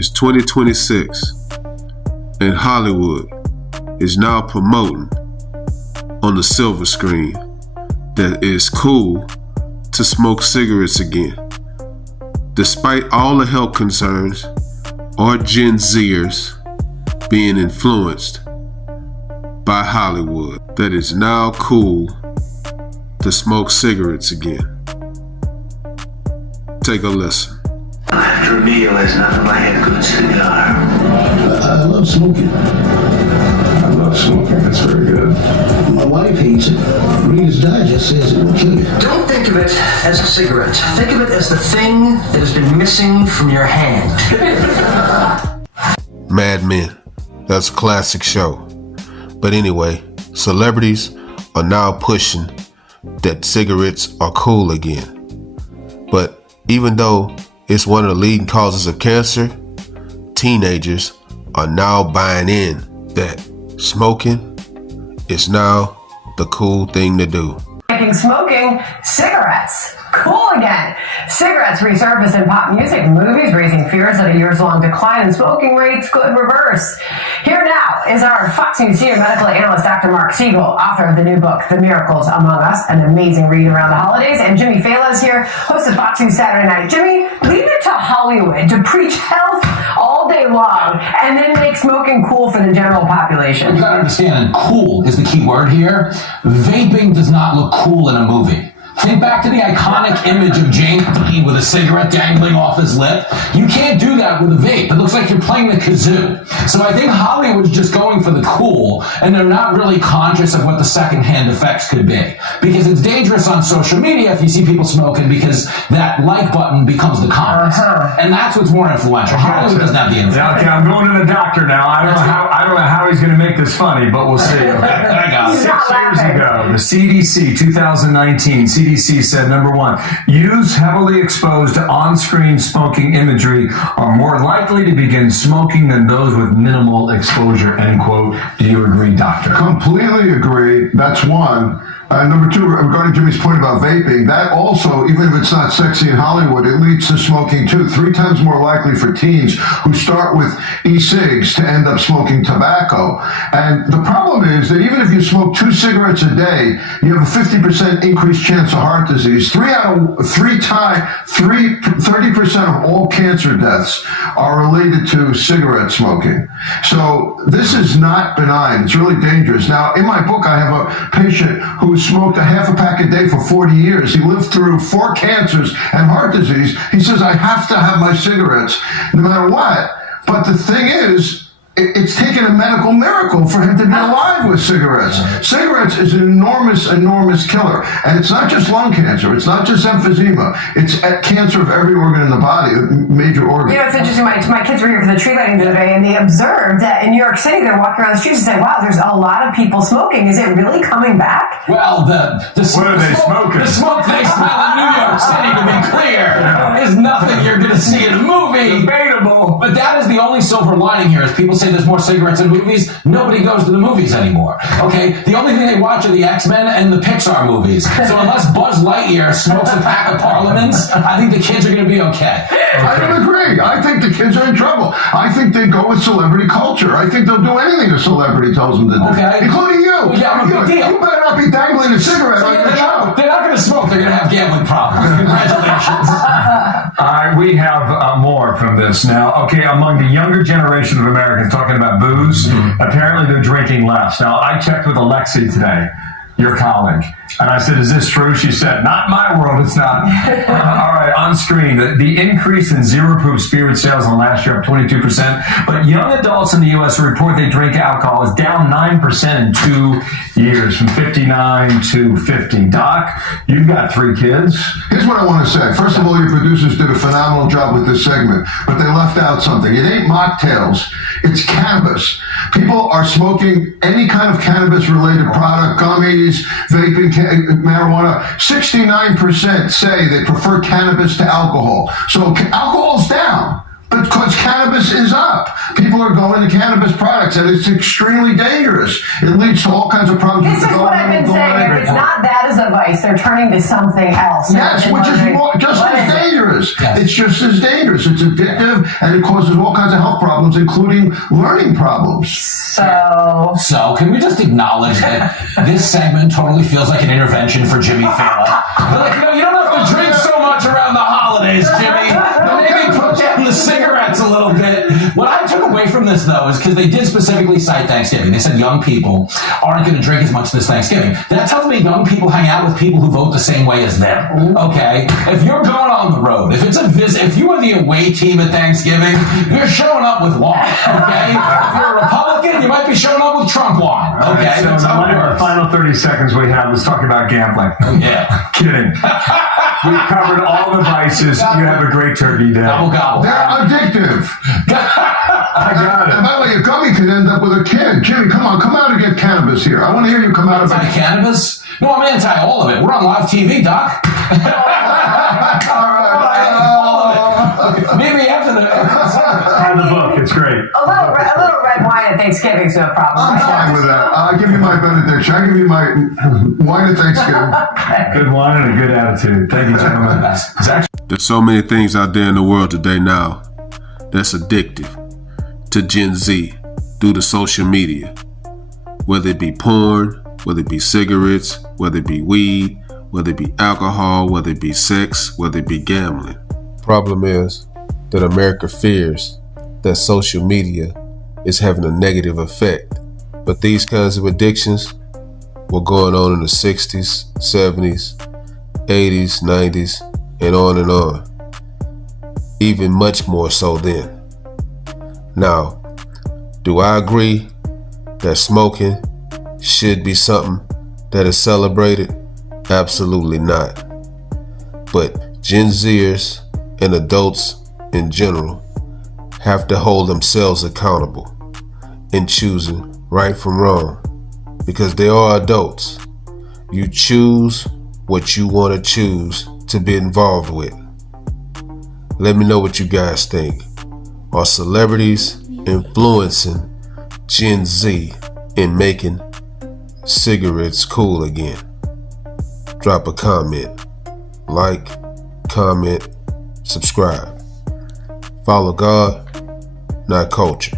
It's 2026, and Hollywood is now promoting on the silver screen that it's cool to smoke cigarettes again. Despite all the health concerns or Gen Zers being influenced by Hollywood, that it's now cool to smoke cigarettes again. Take a listen. After a meal, there's nothing like a good cigar. I love smoking. I love smoking. It's very good. My wife hates it. Reader's Digest says it will kill you. Don't think of it as a cigarette. Think of it as the thing that has been missing from your hand. Mad Men. That's a classic show. But anyway, celebrities are now pushing that cigarettes are cool again. But even though it's one of the leading causes of cancer, teenagers are now buying in that smoking is now the cool thing to do. Making smoking cigarettes cool again. Cigarettes resurface in pop music and movies, raising fears that a years-long decline in smoking rates could reverse. Here now is our Fox News senior medical analyst, Dr. Mark Siegel, author of the new book, The Miracles Among Us, an amazing read around the holidays. And Jimmy Fallon is here, host of Fox News Saturday Night. Jimmy, leave it to Hollywood to preach health all day long and then make smoking cool for the general population. You gotta understand, cool is the key word here. Vaping does not look cool in a movie. Think back to the iconic image of James Dean with a cigarette dangling off his lip. You can't do that with a vape. It looks like you're playing the kazoo. So I think Hollywood's just going for the cool, and they're not really conscious of what the secondhand effects could be. Because it's dangerous on social media if you see people smoking, because that like button becomes the comments. And that's what's more influential. Hollywood doesn't have the influence. Yeah, okay, I'm going to the doctor now. I don't know how he's going to make this funny, but we'll see. I got it. 6 years ago, the CDC, 2019, CDC said, number one, youths heavily exposed to on-screen smoking imagery are more likely to begin smoking than those with minimal exposure, end quote. Do you agree, doctor? Completely agree. That's one. Number two, regarding Jimmy's point about vaping, that also, even if it's not sexy in Hollywood, it leads to smoking too. 3 times more likely for teens who start with e-cigs to end up smoking tobacco. And the problem is that even if you smoke 2 cigarettes a day, you have a 50% increased chance of heart disease. 30% of all cancer deaths are related to cigarette smoking. So this is not benign. It's really dangerous. Now, in my book, I have a patient who smoked a half a pack a day for 40 years. He lived through 4 cancers and heart disease. He says, I have to have my cigarettes no matter what. But the thing is, it's taken a medical miracle for him to be alive with cigarettes. Cigarettes is an enormous, enormous killer. And it's not just lung cancer. It's not just emphysema. It's cancer of every organ in the body, major organ. You know, it's interesting. My kids were here for the tree lighting the other day, and they observed that in New York City, they're walking around the streets and saying, wow, there's a lot of people smoking. Is it really coming back? Well, what are they smoking? The smoke they smell in New York City, to be clear, is nothing you're going to see in a movie. Debatable. But that is the only silver lining here. Is people say there's more cigarettes in movies, nobody goes to the movies anymore. Okay? The only thing they watch are the X-Men and the Pixar movies. So unless Buzz Lightyear smokes a pack of Parliaments, I think the kids are going to be okay. I don't agree. I think the kids are in trouble. I think they go with celebrity culture. I think they'll do anything a celebrity tells them to do. Okay. Including you. Well, yeah, I'm a big deal. You better not be dangling a cigarette on your show. They're not going to smoke. They're going to have gambling problems. Congratulations. We have more from this now. Okay, among the younger generation of Americans, talking about booze, apparently they're drinking less. Now, I checked with Alexi today, your colleague, and I said, is this true? She said, not in my world, it's not. All right, on screen, the increase in zero-proof spirit sales in last year up 22%, but young adults in the U.S. who report they drink alcohol is down 9% in 2 years, from 59 to 50. Doc, you've got 3 kids. Here's what I want to say. First of all, your producers did a phenomenal job with this segment, but they left out something. It ain't mocktails. It's cannabis. People are smoking any kind of cannabis-related product, gummies, vaping, marijuana. 69% say they prefer cannabis to alcohol. So alcohol's down. Because cannabis is up. People are going to cannabis products, and it's extremely dangerous. It leads to all kinds of problems. This is what I've been saying. If it's not that as a vice, they're turning to something else. Yes, which is more, just as dangerous. years. Yes. It's just as dangerous. It's addictive, and it causes all kinds of health problems, including learning problems. So, can we just acknowledge that this segment totally feels like an intervention for Jimmy Fallon? They're like, you don't have to drink so much around the holidays, Jimmy. But maybe put down the cigarettes a little bit. What I took away from this, though, is because they did specifically cite Thanksgiving. They said young people aren't going to drink as much this Thanksgiving. That tells me young people hang out with people who vote the same way as them. Okay? If you're going on the road, if it's a visit, if you are the away team at Thanksgiving, you're showing up with wine. Okay? If you're a Republican, you might be showing up with Trump wine. Okay? Right, so that's how it the works. final 30 seconds we have, let's talk about gambling. Yeah. Kidding. We covered all the vices. You have a great turkey day. Gobble, gobble. They're addictive. I got And it. by the way, your gummy could end up with a kid. Jimmy, come on, come out and get cannabis here. I want to hear you come out of it. Anti-cannabis? No, I'm anti all of it. We're on live TV, Doc. All of it. Okay. Maybe after the... And the book, it's great. A little red wine at Thanksgiving's no problem. I'm fine with that. I'll give you my benediction. I'll give you my wine at Thanksgiving. Good wine and a good attitude. Thank you, gentlemen. It's actually There's so many things out there in the world today now that's addictive to Gen Z due to social media. Whether it be porn, whether it be cigarettes, whether it be weed, whether it be alcohol, whether it be sex, whether it be gambling. Problem is that America fears that social media is having a negative effect. But these kinds of addictions were going on in the 60s, 70s, 80s, 90s, and on. Even much more so then. Now, do I agree that smoking should be something that is celebrated? Absolutely not. But Gen Zers and adults in general have to hold themselves accountable in choosing right from wrong, because they are adults. You choose what you want to choose to be involved with. Let me know what you guys think. Are celebrities influencing Gen Z in making cigarettes cool again? Drop a comment, like, comment, subscribe. Follow God, not culture.